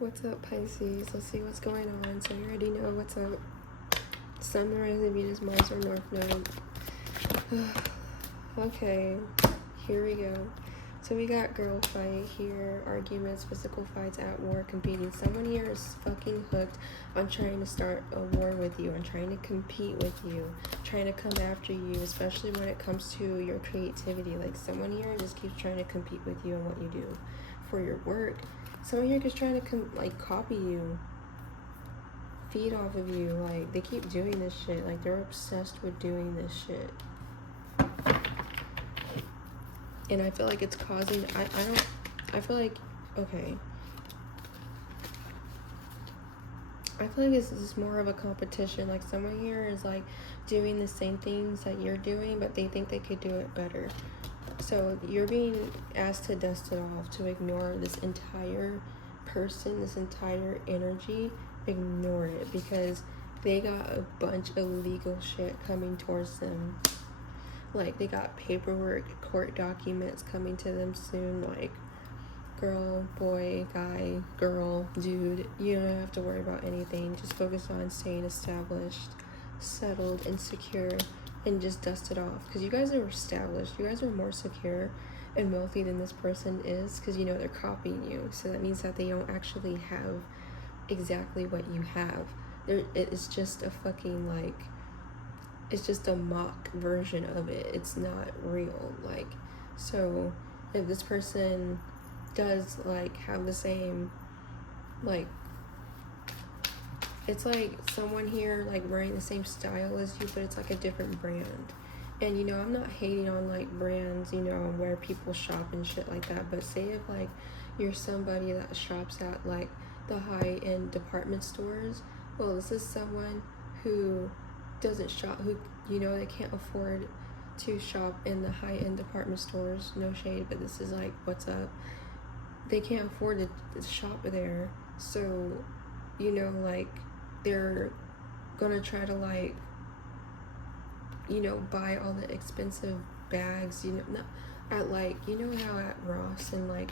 What's up, Pisces? Let's see what's going on. So you already know what's up. Sun, rising, Venus, Mars, or North Node. Okay, here we go. So we got girl fight here, arguments, physical fights, at war, competing. Someone here is fucking hooked on trying to start a war with you, on trying to compete with you, trying to come after you, especially when it comes to your creativity. Like, someone here just keeps trying to compete with you on what you do for your work. Someone here is trying to copy you, feed off of you. Like, they keep doing this shit. Like, they're obsessed with doing this shit. And I feel like it's causing, I feel like, okay. I feel like this is more of a competition. Like, someone here is like doing the same things that you're doing, but they think they could do it better. So you're being asked to dust it off, to ignore this entire person, this entire energy. Ignore it, because they got a bunch of legal shit coming towards them. Like, they got paperwork, court documents coming to them soon. Like, girl, boy, guy, girl, dude, you don't have to worry about anything. Just focus on staying established, settled, and secure, and just dust it off. Because you guys are established. You guys are more secure and wealthy than this person is, because you know they're copying you. So that means that they don't actually have exactly what you have. It's just a fucking, like, it's just a mock version of it. It's not real. Like, so if this person does like have the same, like, it's like someone here like wearing the same style as you, but it's like a different brand. And you know, I'm not hating on like brands, you know, where people shop and shit like that, but say if like you're somebody that shops at like the high-end department stores, well, this is someone who doesn't shop, who, you know, they can't afford to shop in the high-end department stores. No shade, but this is like what's up. They can't afford to shop there, so, you know, like, they're gonna try to, like, you know, buy all the expensive bags, you know, not at, like, you know how at Ross and like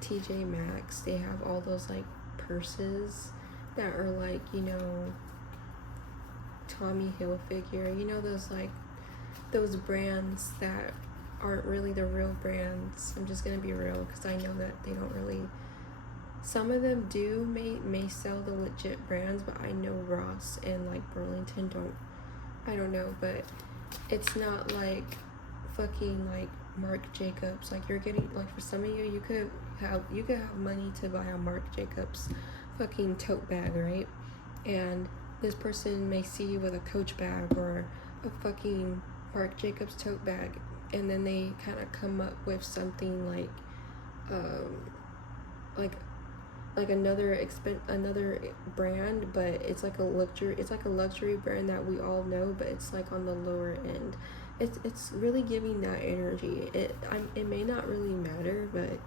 TJ Maxx they have all those like purses that are like, you know, Tommy Hilfiger, you know, those like those brands that aren't really the real brands. I'm just gonna be real, because I know that they don't really, some of them do may sell the legit brands, but I know Ross and like Burlington don't. I don't know, but it's not like fucking like Marc Jacobs. Like, you're getting, like, for some of you, you could have money to buy a Marc Jacobs fucking tote bag, right? And this person may see you with a Coach bag or a fucking Marc Jacobs tote bag, and then they kind of come up with something like another brand, but it's like a luxury brand that we all know, but it's like on the lower end. It's really giving that energy. It may not really matter, but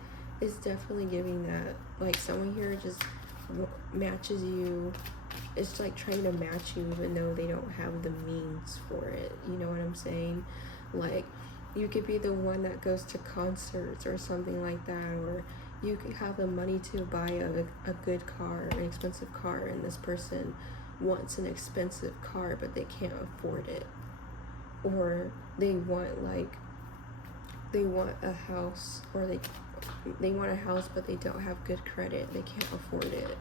it's definitely giving that. Like, someone here just matches you. It's like trying to match you even though they don't have the means for it. You know what I'm saying? Like, you could be the one that goes to concerts or something like that, or you could have the money to buy a good car, an expensive car, and this person wants an expensive car but they can't afford it. Or they want a house, or they want a house but they don't have good credit, they can't afford it.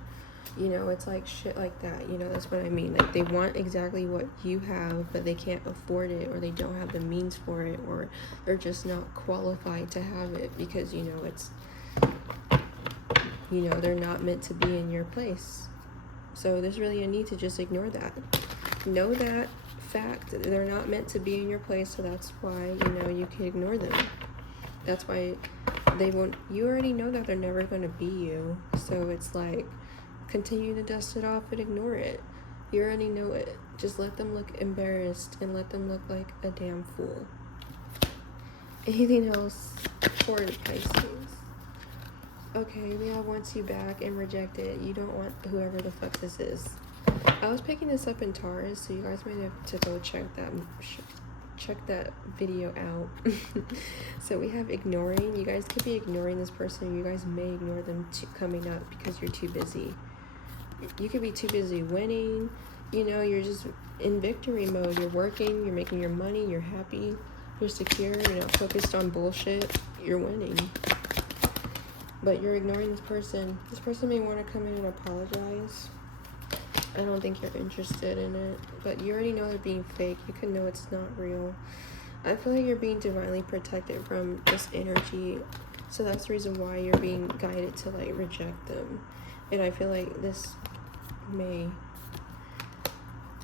You know, it's like shit like that. You know, that's what I mean. Like, they want exactly what you have, but they can't afford it, or they don't have the means for it, or they're just not qualified to have it, because, you know, it's, you know, they're not meant to be in your place. So there's really a need to just ignore that. Know that fact. They're not meant to be in your place, so that's why, you know, you can ignore them. That's why they won't, you already know that they're never going to be you. So it's like, continue to dust it off and ignore it. You already know it. Just let them look embarrassed and let them look like a damn fool. Anything else for the Pisces? Okay, we have wants you back and rejected. You don't want whoever the fuck this is. I was picking this up in Taurus, so you guys might have to go check check that video out. So we have ignoring. You guys could be ignoring this person. You guys may ignore them coming up because you're too busy. You could be too busy winning. You know, you're just in victory mode. You're working, you're making your money, you're happy, you're secure, you're not focused on bullshit, you're winning. But you're ignoring this person. This person may want to come in and apologize. I don't think you're interested in it, but you already know they're being fake. You can know it's not real. I feel like you're being divinely protected from this energy, so that's the reason why you're being guided to like reject them. And I feel like this may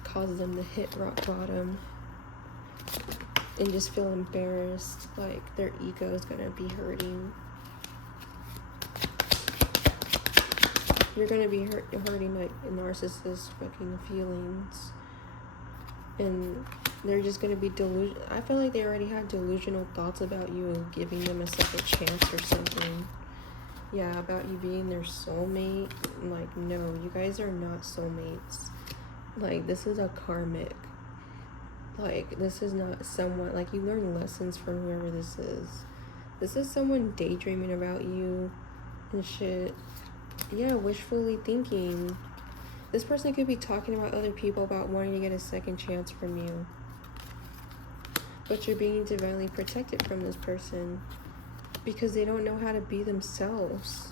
cause them to hit rock bottom and just feel embarrassed, like their ego is gonna be hurting. You're gonna be hurting like narcissist fucking feelings, and they're just gonna be delusional. I feel like they already had delusional thoughts about you and giving them a second chance or something. Yeah, about you being their soulmate. Like, no, you guys are not soulmates. Like, this is a karmic. Like, this is not someone, like, you learn lessons from whoever this is. This is someone daydreaming about you and shit. Yeah, wishfully thinking. This person could be talking about other people about wanting to get a second chance from you. But you're being divinely protected from this person because they don't know how to be themselves.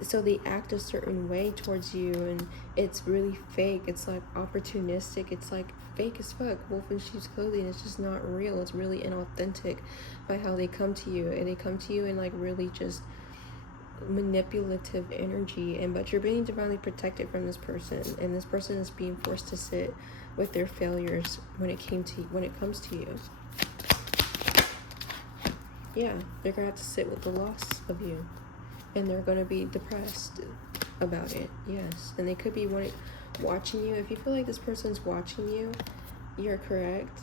So they act a certain way towards you, and it's really fake. It's like opportunistic. It's like fake as fuck. Wolf in sheep's clothing. It's just not real. It's really inauthentic by how they come to you. And they come to you in like really just manipulative energy, and but you're being divinely protected from this person, and this person is being forced to sit with their failures when it comes to you. Yeah, they're gonna have to sit with the loss of you, and they're gonna be depressed about it. Yes, and they could be watching you. If you feel like this person's watching you, you're correct.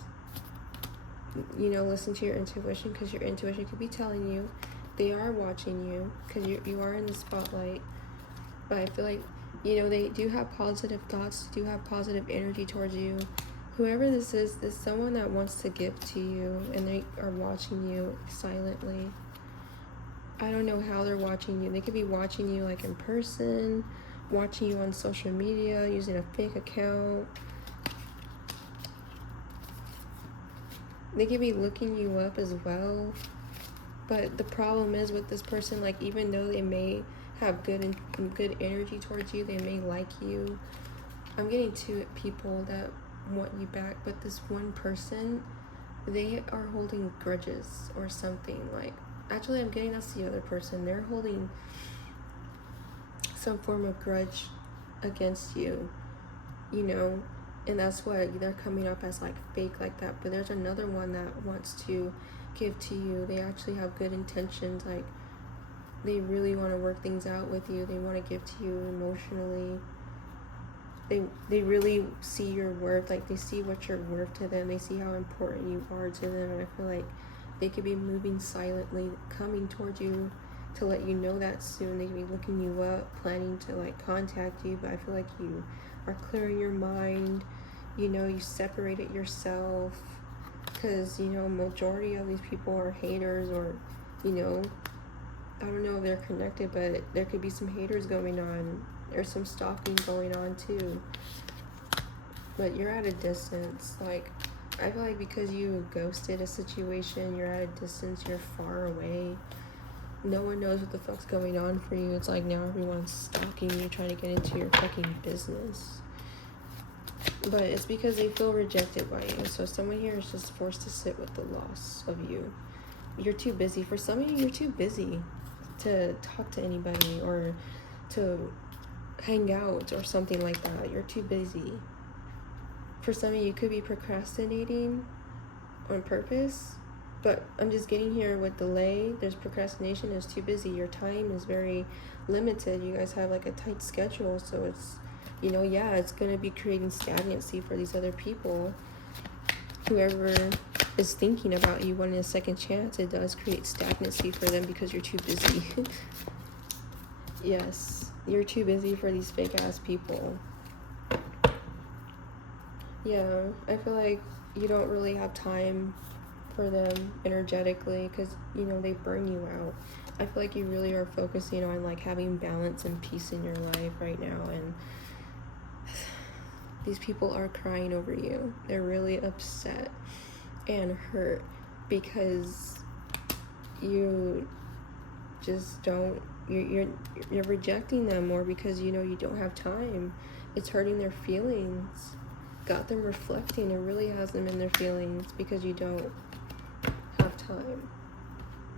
You know, listen to your intuition, because your intuition could be telling you they are watching you, because you are in the spotlight. But I feel like, you know, they do have positive thoughts, do have positive energy towards you. Whoever this is someone that wants to give to you, and they are watching you silently. I don't know how they're watching you. They could be watching you like in person, watching you on social media, using a fake account. They could be looking you up as well. But the problem is with this person, like, even though they may have good energy towards you, they may like you. I'm getting two people that want you back, but this one person, they are holding grudges or something. Like, actually, I'm getting that's the other person. They're holding some form of grudge against you, you know, and that's why they're coming up as like fake like that. But there's another one that wants to give to you. They actually have good intentions. Like, they really want to work things out with you. They want to give to you emotionally. They really see your worth. Like, they see what you're worth to them. They see how important you are to them. And I feel like they could be moving silently, coming towards you to let you know that soon. They could be looking you up, planning to like contact you. But I feel like you are clearing your mind. You know, you separated yourself, because, you know, majority of these people are haters, or, you know, I don't know if they're connected, but there could be some haters going on. There's some stalking going on too. But you're at a distance. Like, I feel like because you ghosted a situation, you're at a distance, you're far away. No one knows what the fuck's going on for you. It's like now everyone's stalking you, trying to get into your fucking business. But it's because they feel rejected by you. So someone here is just forced to sit with the loss of you. You're too busy. For some of you, you're too busy to talk to anybody or to hang out or something like that. You're too busy. For some of you, you could be procrastinating on purpose. But I'm just getting here with delay. There's procrastination. It's too busy. Your time is very limited. You guys have like a tight schedule. So it's, you know, yeah, it's going to be creating stagnancy for these other people. Whoever is thinking about you wanting a second chance, it does create stagnancy for them because you're too busy. Yes, you're too busy for these fake ass people. Yeah, I feel like you don't really have time for them energetically because, you know, they burn you out. I feel like you really are focusing on like having balance and peace in your life right now, and these people are crying over you. They're really upset and hurt because you just don't, you're rejecting them more because you know you don't have time. It's hurting their feelings. Got them reflecting. It really has them in their feelings because you don't have time.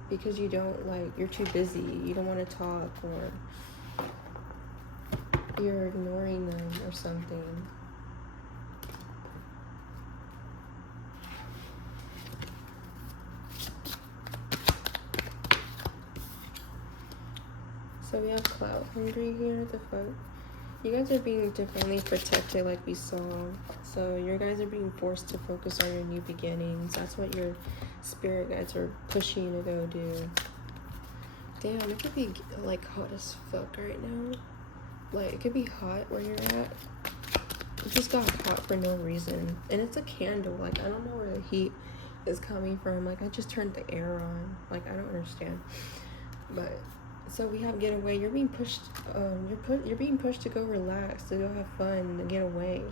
Because you don't, like, you're too busy. You don't want to talk, or you're ignoring them or something. So we have cloud hungry here. The fuck? You guys are being divinely protected like we saw. So you guys are being forced to focus on your new beginnings. That's what your spirit guides are pushing you to go do. Damn, it could be like hot as fuck right now. Like, it could be hot where you're at. It just got hot for no reason. And it's a candle. Like, I don't know where the heat is coming from. Like, I just turned the air on. Like, I don't understand. But so we have get away. You're being pushed. You're being pushed to go relax, to go have fun, to get away.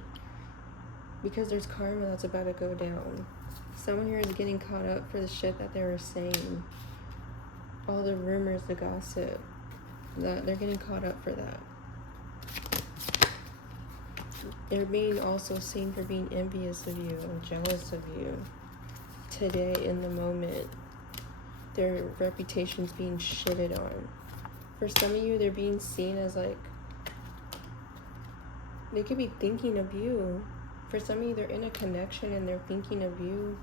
Because there's karma that's about to go down. Someone here is getting caught up for the shit that they were saying. All the rumors, the gossip. That they're getting caught up for that. They're being also seen for being envious of you and jealous of you. Today, in the moment, their reputation's being shitted on. For some of you, they're being seen as like, they could be thinking of you. For some of you, they're in a connection and they're thinking of you,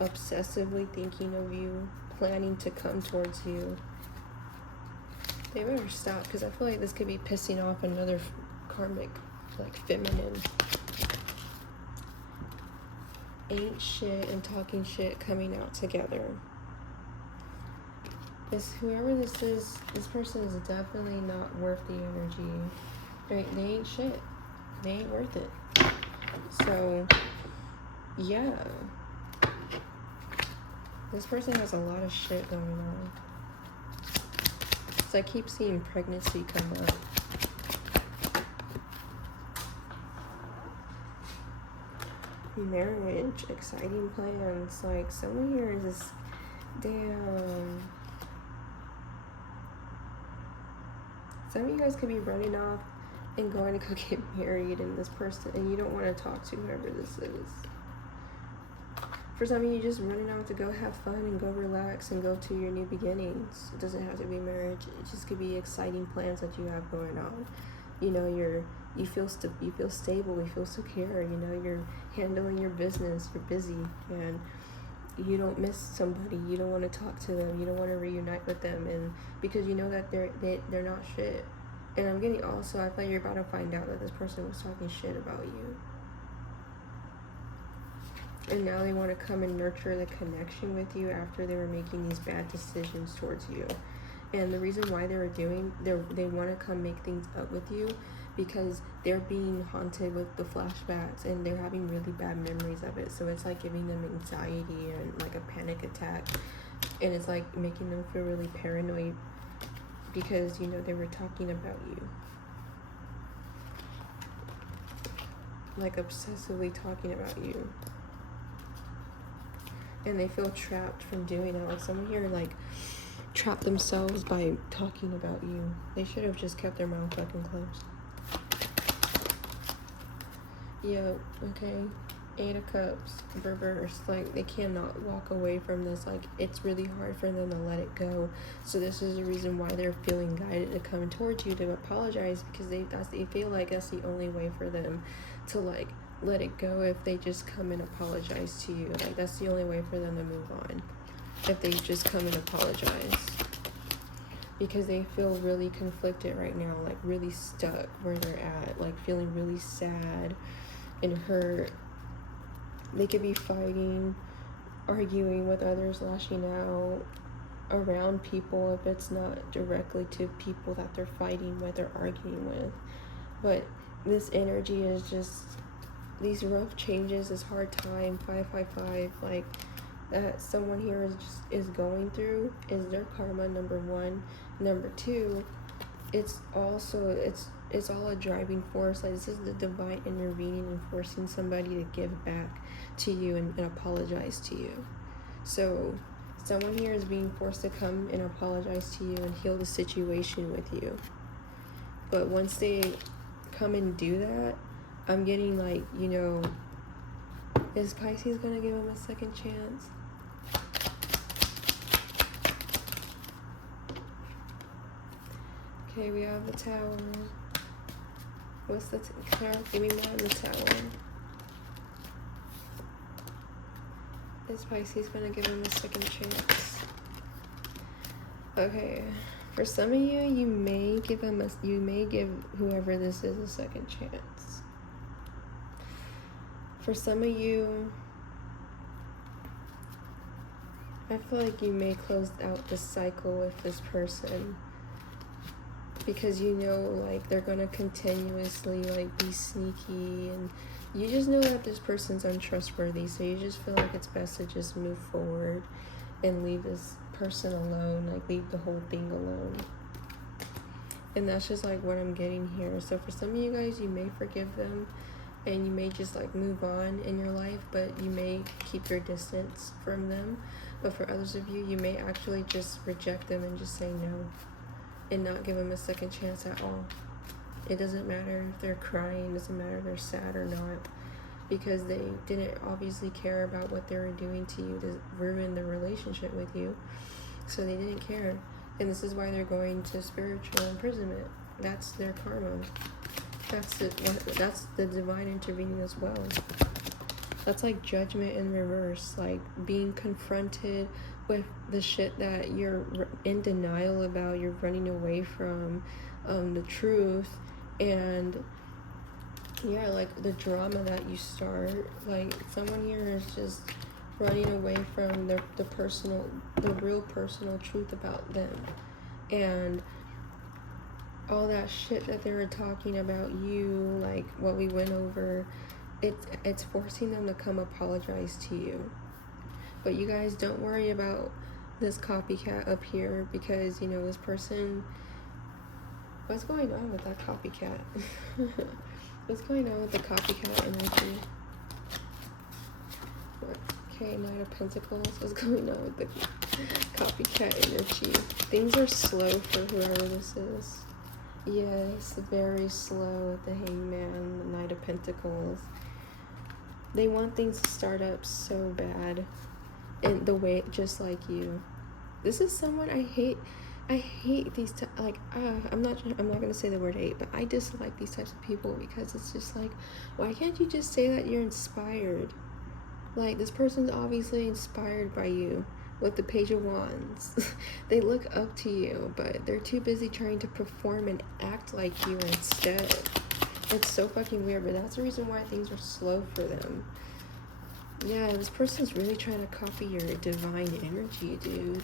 obsessively thinking of you, planning to come towards you. They better stop, because I feel like this could be pissing off another karmic, like, feminine. Ain't shit and talking shit coming out together. Whoever this is, this person is definitely not worth the energy. They ain't shit. They ain't worth it. So, yeah. This person has a lot of shit going on. So I keep seeing pregnancy come up. Marriage, exciting plans. Like, someone here is just, damn. Some of you guys could be running off and going to go get married, and this person, and you don't want to talk to whoever this is. For some of you, just running out to go have fun and go relax and go to your new beginnings. It doesn't have to be marriage. It just could be exciting plans that you have going on. You know, you feel stable. You feel secure. You know, you're handling your business. You're busy, and you don't miss somebody. You don't want to talk to them. You don't want to reunite with them, and because you know that they're not shit. And I'm getting also, I thought you're about to find out that this person was talking shit about you. And now they want to come and nurture the connection with you after they were making these bad decisions towards you. And the reason why they want to come make things up with you because they're being haunted with the flashbacks and they're having really bad memories of it. So it's like giving them anxiety and like a panic attack. And it's like making them feel really paranoid because, you know, they were talking about you. Like obsessively talking about you. And they feel trapped from doing it. Like someone here like trapped themselves by talking about you. They should have just kept their mouth fucking closed. Yeah, okay. 8 of Cups, reverse. Like, they cannot walk away from this. Like, it's really hard for them to let it go. So this is the reason why they're feeling guided to come towards you to apologize, because they feel like that's the only way for them to, like, let it go if they just come and apologize to you. Like, that's the only way for them to move on. If they just come and apologize. Because they feel really conflicted right now. Like, really stuck where they're at. Like, feeling really sad and hurt. They could be fighting, arguing with others, lashing out around people if it's not directly to people that they're fighting with or arguing with. But this energy is just these rough changes, this hard time, 555, like that someone here is going through is their karma, number one. Number two, it's also it's all a driving force. Like, this is the divine intervening and forcing somebody to give back to you and apologize to you. So someone here is being forced to come and apologize to you and heal the situation with you. But once they come and do that, I'm getting like, you know, is Pisces gonna give him a second chance? Okay, we have the Tower. What's the give me more on the Tower. Is Pisces gonna give him a second chance? Okay, for some of you, you may give whoever this is a second chance. For some of you, I feel like you may close out the cycle with this person, because you know, like, they're gonna continuously like be sneaky, and you just know that this person's untrustworthy, so you just feel like it's best to just move forward and leave this person alone, like leave the whole thing alone. And that's just like what I'm getting here. So for some of you guys, you may forgive them and you may just like move on in your life, but you may keep your distance from them. But for others of you, you may actually just reject them and just say no and not give them a second chance at all. It doesn't matter if they're crying, it doesn't matter if they're sad or not, because they didn't obviously care about what they were doing to you to ruin the relationship with you. So they didn't care. And this is why they're going to spiritual imprisonment. That's their karma. That's the divine intervening as well. That's like judgment in reverse, like being confronted with the shit that you're in denial about, you're running away from, the truth, and yeah, like the drama that you start. Like, someone here is just running away from the real personal truth about them, and all that shit that they were talking about you, like what we went over. It's forcing them to come apologize to you. But you guys, don't worry about this copycat up here, because you know this person. What's going on with that copycat? What's going on with the copycat energy? Okay, Knight of Pentacles. What's going on with the copycat energy? Things are slow for whoever this is. Yes, very slow with the Hangman, the Knight of Pentacles. They want things to start up so bad, and the way, just like you. This is someone I hate these I'm not gonna say the word hate, but I dislike these types of people, because it's just like, why can't you just say that you're inspired? Like, this person's obviously inspired by you with the Page of Wands. They look up to you, but they're too busy trying to perform and act like you instead. It's so fucking weird, but that's the reason why things are slow for them. Yeah, this person's really trying to copy your divine energy, dude.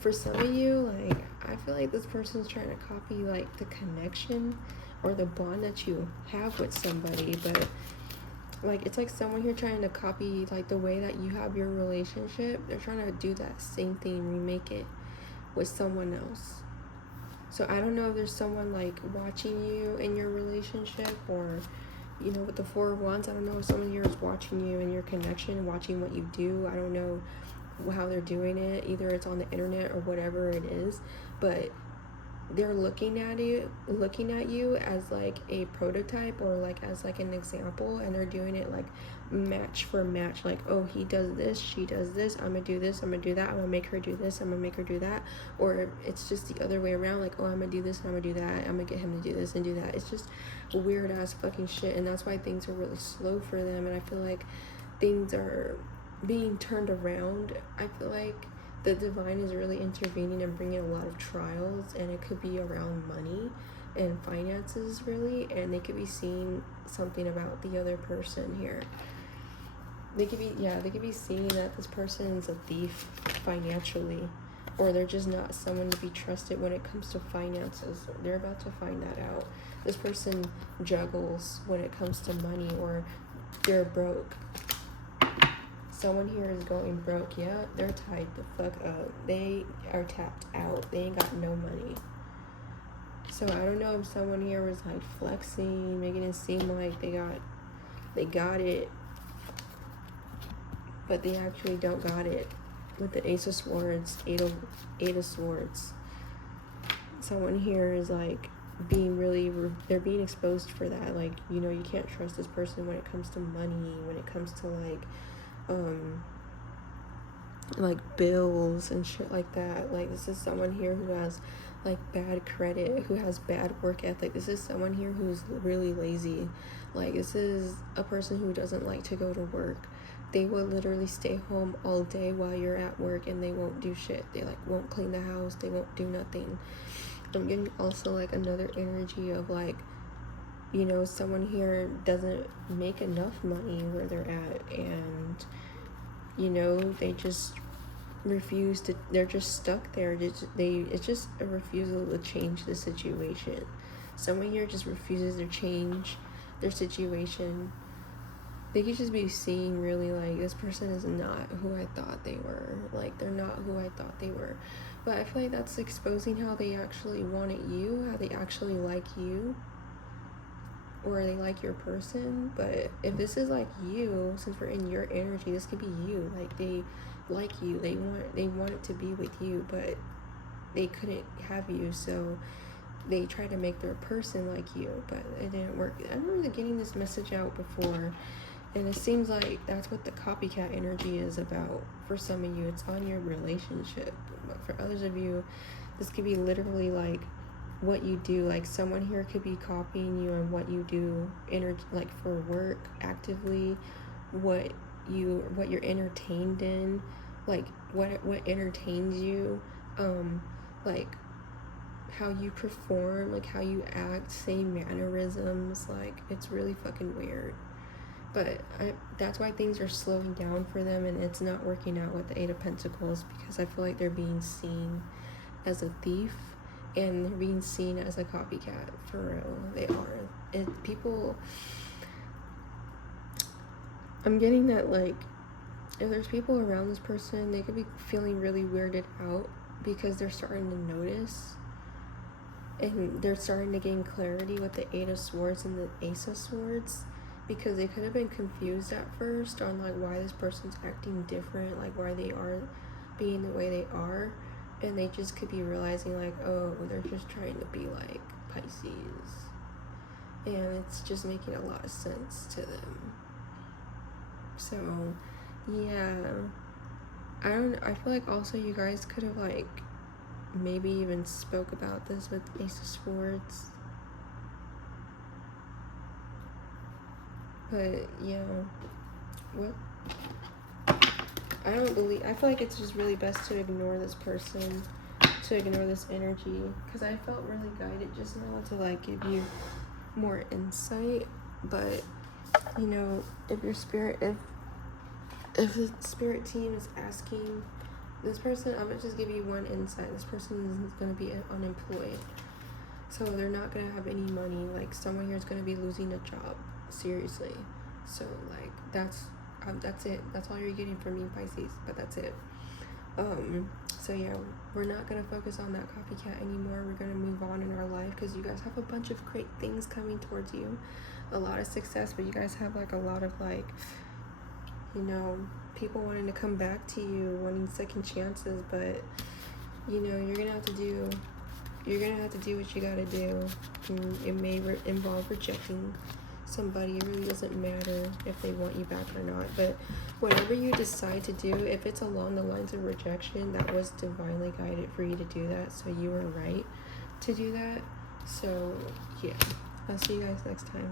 For some of you, like, I feel like this person's trying to copy, like, the connection or the bond that you have with somebody, but, like, it's like someone here trying to copy, like, the way that you have your relationship. They're trying to do that same thing, remake it with someone else. So I don't know if there's someone, like, watching you in your relationship, or, you know, with the Four of Wands, I don't know if someone here is watching you in your connection, watching what you do. I don't know how they're doing it. Either it's on the internet or whatever it is, but they're looking at you as like a prototype, or like as like an example, and they're doing it like match for match. Like, oh, he does this, she does this, I'm gonna do this, I'm gonna do that, I'm gonna make her do this, I'm gonna make her do that. Or it's just the other way around, like, oh, I'm gonna do this and I'm gonna do that, I'm gonna get him to do this and do that. It's just weird ass fucking shit, and that's why things are really slow for them. And I feel like things are being turned around. I feel like the divine is really intervening and bringing a lot of trials, and it could be around money and finances, really, and they could be seeing something about the other person here. They could be seeing that this person is a thief financially, or they're just not someone to be trusted when it comes to finances. They're about to find that out. This person juggles when it comes to money, or they're broke. Someone here is going broke. Yeah, they're tied the fuck up. They are tapped out. They ain't got no money. So I don't know if someone here was like flexing, making it seem like they got it, but they actually don't got it. With the Ace of Swords, Eight of Swords. Someone here is like being they're being exposed for that. Like, you know, you can't trust this person when it comes to money, when it comes to like bills and shit like that. Like, this is someone here who has like bad credit, who has bad work ethic. This is someone here who's really lazy. Like, this is a person who doesn't like to go to work. They will literally stay home all day while you're at work, and they won't do shit. They like won't clean the house. They won't do nothing. I'm getting also like another energy of like, you know, someone here doesn't make enough money where they're at, and you know, they just refuse to. They're just stuck there. It's just a refusal to change the situation. Someone here just refuses to change their situation. They could just be seeing really like, this person is not who I thought they were. Like, they're not who I thought they were. But I feel like that's exposing how they actually wanted you, how they actually like you, or they like your person. But if this is like you, since we're in your energy, this could be you. Like, they like you. They want to be with you, but they couldn't have you, so they tried to make their person like you, but it didn't work. I remember getting this message out before. And it seems like that's what the copycat energy is about. For some of you, it's on your relationship. But for others of you, this could be literally like what you do. Like, someone here could be copying you on what you do, like for work, actively, what you're entertained in, like what entertains you, like how you perform, like how you act, same mannerisms. Like, it's really fucking weird. But that's why things are slowing down for them, and it's not working out with the Eight of Pentacles, because I feel like they're being seen as a thief, and they're being seen as a copycat. For real, they are. I'm getting that, like, if there's people around this person, they could be feeling really weirded out because they're starting to notice, and they're starting to gain clarity with the Eight of Swords and the Ace of Swords. Because they could have been confused at first on like why this person's acting different, like why they are being the way they are, and they just could be realizing like, oh, they're just trying to be like Pisces, and it's just making a lot of sense to them. So yeah, I feel like also you guys could have like maybe even spoke about this with Ace of Swords. But yeah, what? I feel like it's just really best to ignore this person, to ignore this energy, because I felt really guided just now to like give you more insight. But you know, if your spirit, if the spirit team is asking this person, I'm gonna just give you one insight. This person is gonna be unemployed, so they're not gonna have any money. Like, someone here is gonna be losing a job. Seriously. So like that's it. That's all you're getting from me, Pisces, but that's it. So yeah, we're not gonna focus on that copycat anymore. We're gonna move on in our life, because you guys have a bunch of great things coming towards you, a lot of success, but you guys have like a lot of like, you know, people wanting to come back to you, wanting second chances. But you know, you're gonna have to do what you gotta do. And it may involve rejecting somebody. It really doesn't matter if they want you back or not, but whatever you decide to do, if it's along the lines of rejection, that was divinely guided for you to do that, so you were right to do that. So yeah, I'll see you guys next time.